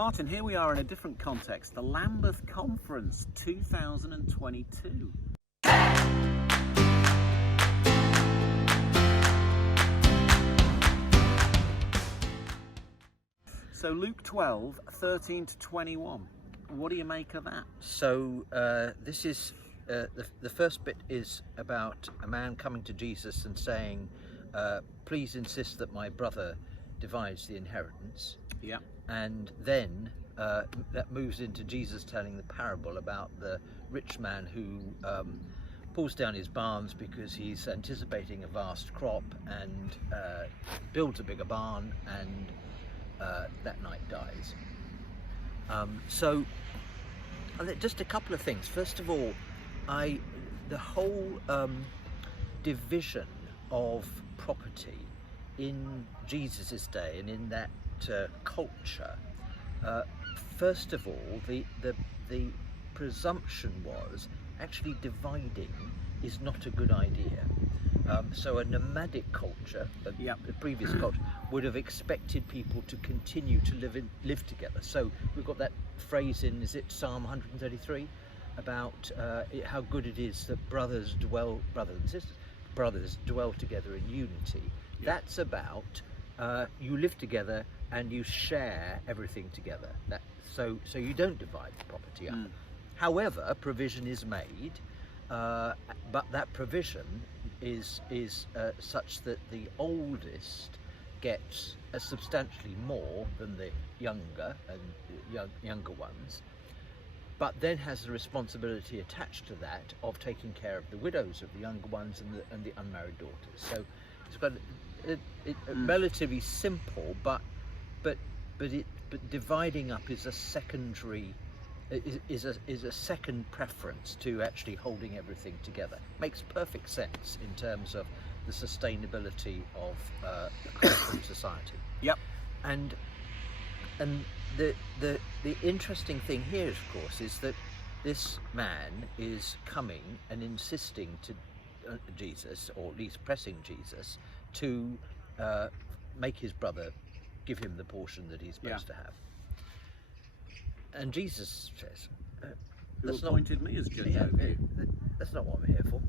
Martin, here we are in a different context, the Lambeth Conference 2022. So Luke 12, 13 to 21. What do you make of that? So this is the first bit is about a man coming to Jesus and saying, please insist that my brother divides the inheritance. Yeah. And then that moves into Jesus telling the parable about the rich man who pulls down his barns because he's anticipating a vast crop and builds a bigger barn, and that night dies. So just a couple of things. First of all, the whole division of property in Jesus's day and in that culture, first of all, the presumption was actually dividing is not a good idea. So a nomadic culture, the previous culture, would have expected people to continue to live together. So we've got that phrase in, is it Psalm 133, about how good it is that brothers and sisters dwell together in unity. Yeah. That's about you live together and you share everything together. So you don't divide the property up. However, provision is made, but that provision is such that the oldest gets substantially more than the younger ones, but then has the responsibility attached to that of taking care of the widows of the younger ones and the unmarried daughters. So it's got relatively simple, but dividing up is a secondary. Is a second preference to actually holding everything together. Makes perfect sense in terms of the sustainability of the cultural society. Yep. And the interesting thing here, of course, is that this man is coming and insisting to Jesus, or at least pressing Jesus, to make his brother give him the portion that he's supposed to have. And Jesus says, "Who appointed me as judge over you?" That's not what I'm here for.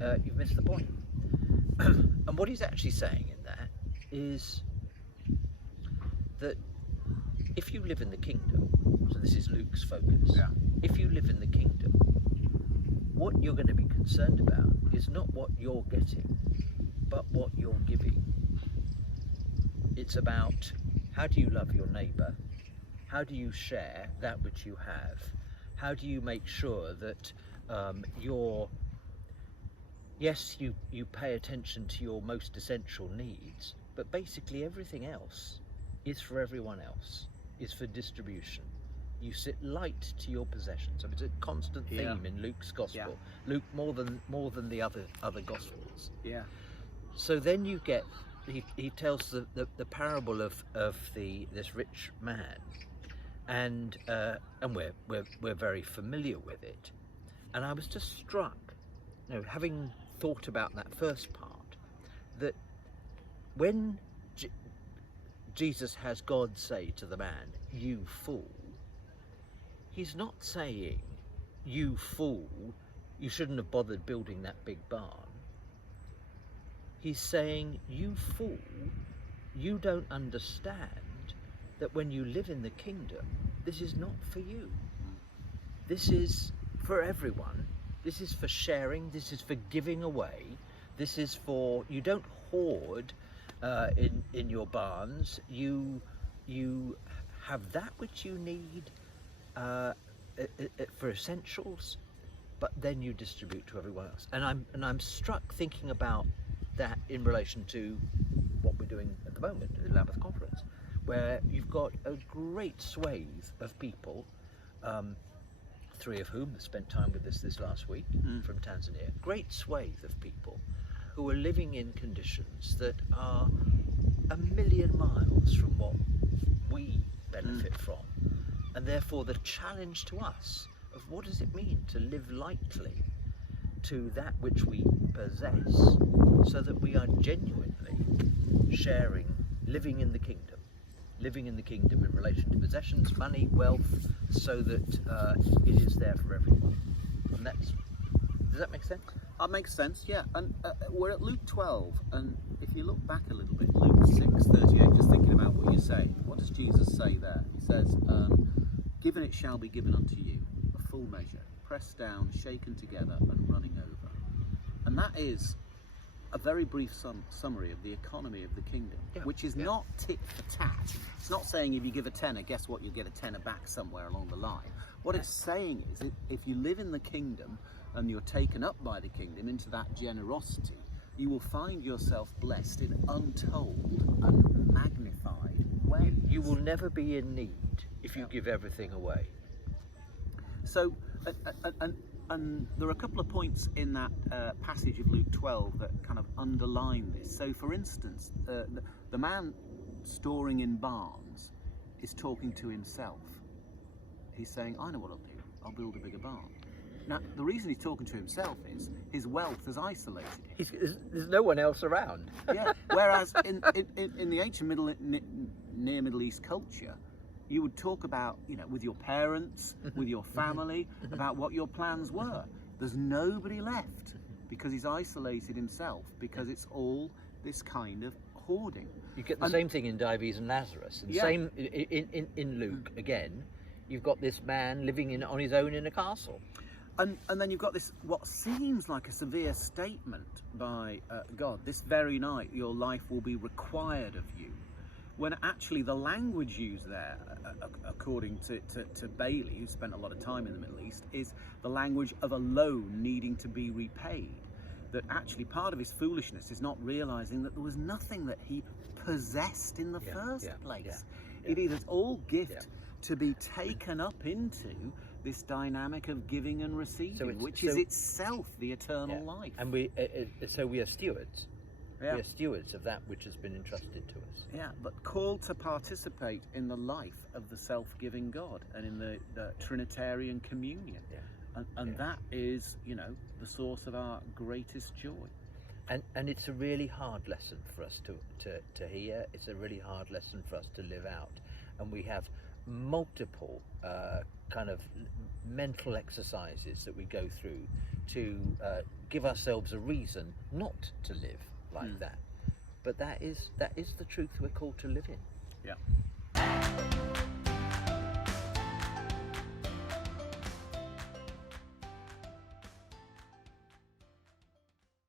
Yeah. You've missed the point. And what he's actually saying in that is that if you live in the kingdom, so this is Luke's focus, if you live in the kingdom, what you're going to be concerned about is not what you're getting, but what you're giving. It's about how do you love your neighbour? How do you share that which you have? How do you make sure that you pay attention to your most essential needs, but basically everything else is for everyone else, is for distribution. You sit light to your possessions. I mean, it's a constant theme in Luke's gospel. Yeah. Luke more than the other gospels. Yeah. So then you get, he tells the parable of this rich man. And we're very familiar with it, and I was just struck, having thought about that first part, that when Jesus has God say to the man, "You fool," he's not saying, "You fool, you shouldn't have bothered building that big barn." He's saying, "You fool, you don't understand that when you live in the kingdom, this is not for you. This is for everyone. This is for sharing. This is for giving away. This is for, you don't hoard in your barns. You have that which you need for essentials, but then you distribute to everyone else." And I'm struck thinking about that in relation to what we're doing at the moment at the Lambeth Conference, where you've got a great swathe of people, three of whom have spent time with us this last week from Tanzania, great swathe of people who are living in conditions that are a million miles from what we benefit from. And therefore the challenge to us of what does it mean to live lightly to that which we possess, so that we are genuinely sharing, living in the kingdom. living in the kingdom in relation to possessions, money, wealth, so that it is there for everyone. And does that make sense? That makes sense, yeah. And we're at Luke 12, and if you look back a little bit, Luke 6:38, just thinking about what you're saying, what does Jesus say there? He says, given it shall be given unto you, a full measure, pressed down, shaken together, and running over. And that is a very brief summary of the economy of the kingdom, which is not tit for tat. It's not saying if you give a tenner, guess what, you'll get a tenner back somewhere along the line. What it's saying is, if you live in the kingdom and you're taken up by the kingdom into that generosity, you will find yourself blessed in untold and magnified ways. You will never be in need if you give everything away. So, and there are a couple of points in that passage of Luke 12 that kind of underline this. So, for instance, the man storing in barns is talking to himself. He's saying, I know what I'll do. I'll build a bigger barn. Now, the reason he's talking to himself is his wealth has isolated him. There's no one else around. Yeah. Whereas in the ancient near Middle East culture, you would talk about, with your parents, with your family, about what your plans were. There's nobody left because he's isolated himself, because it's all this kind of hoarding. You get the same thing in Dives and Lazarus. And same in Luke, again, you've got this man living on his own in a castle. And then you've got this, what seems like a severe statement by God, this very night your life will be required of you. When actually the language used there, according to Bailey, who spent a lot of time in the Middle East, is the language of a loan needing to be repaid. That actually part of his foolishness is not realizing that there was nothing that he possessed in the first place. It is all gift to be taken up into this dynamic of giving and receiving, which is itself the eternal life. And we are stewards. Yeah. We are stewards of that which has been entrusted to us. Yeah, but called to participate in the life of the self-giving God and in the Trinitarian communion. Yeah. And that is, the source of our greatest joy. And it's a really hard lesson for us to hear. It's a really hard lesson for us to live out. And we have multiple kind of mental exercises that we go through to give ourselves a reason not to live like that. But that is the truth we're called to live in. Yeah.